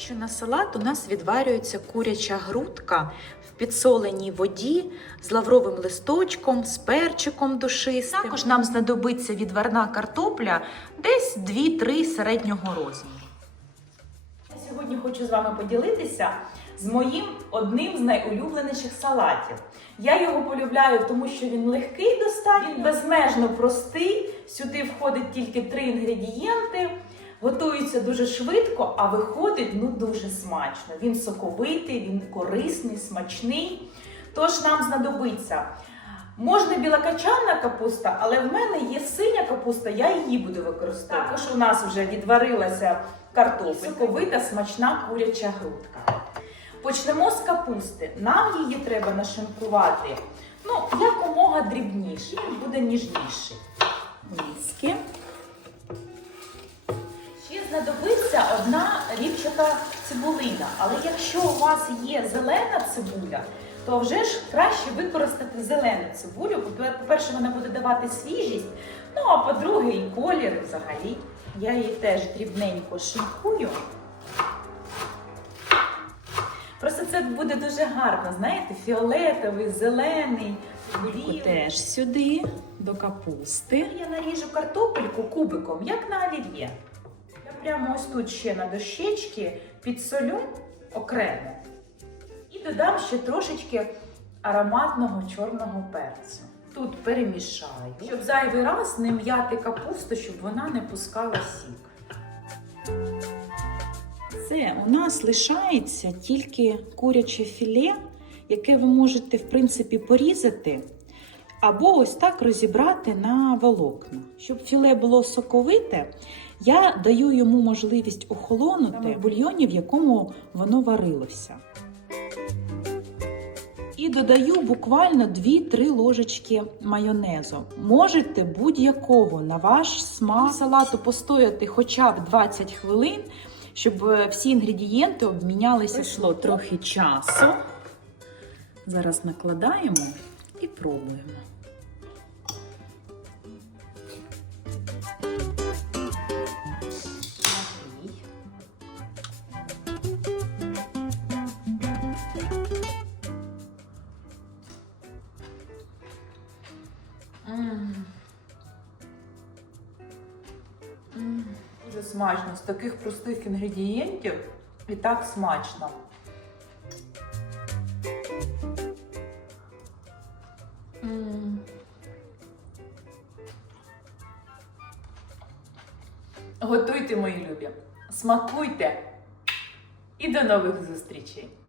що на салат у нас відварюється куряча грудка в підсоленій воді з лавровим листочком, з перчиком душистим. Також нам знадобиться відварна картопля десь 2-3 середнього розміру. Я сьогодні хочу з вами поділитися з моїм одним з найулюбленіших салатів. Я його полюбляю, тому що він легкий достатньо, він безмежно простий. Сюди входить тільки три інгредієнти. Готується дуже швидко, а виходить ну дуже смачно. Він соковитий, він корисний, смачний. Тож нам знадобиться. Можна білокачанна капуста, але в мене є синя капуста, я її буду використовувати. Також у нас вже відварилася картопля, соковита смачна куряча грудка. Почнемо з капусти. Нам її треба нашинкувати ну, якомога дрібніше, буде ніжніший. Міски. Знадобиться одна рівчата цибулина. Але якщо у вас є зелена цибуля, то вже ж краще використати зелену цибулю. По-перше, вона буде давати свіжість. Ну а по-друге, і колір взагалі. Я її теж дрібненько шинкую. Просто це буде дуже гарно, знаєте, фіолетовий, зелений, білий. Теж сюди до капусти. Я наріжу картопельку кубиком, як на олів'є. Прямо ось тут ще на дощечки підсолю окремо. І додам ще трошечки ароматного чорного перцю. Тут перемішаю, щоб зайвий раз не м'яти капусту, щоб вона не пускала сік. Це у нас лишається тільки куряче філе, яке ви можете, в принципі, порізати. Або ось так розібрати на волокна. Щоб філе було соковите, я даю йому можливість охолонути в бульйоні, в якому воно варилося. І додаю буквально 2-3 ложечки майонезу. Можете будь-якого на ваш смак салату постояти хоча б 20 хвилин, щоб е, всі інгредієнти обмінялися. Пройшло трохи часу. Зараз накладаємо і пробуємо. Дуже смачно з таких простих інгредієнтів і так смачно. Готуйте, мої любі, смакуйте і до нових зустрічей!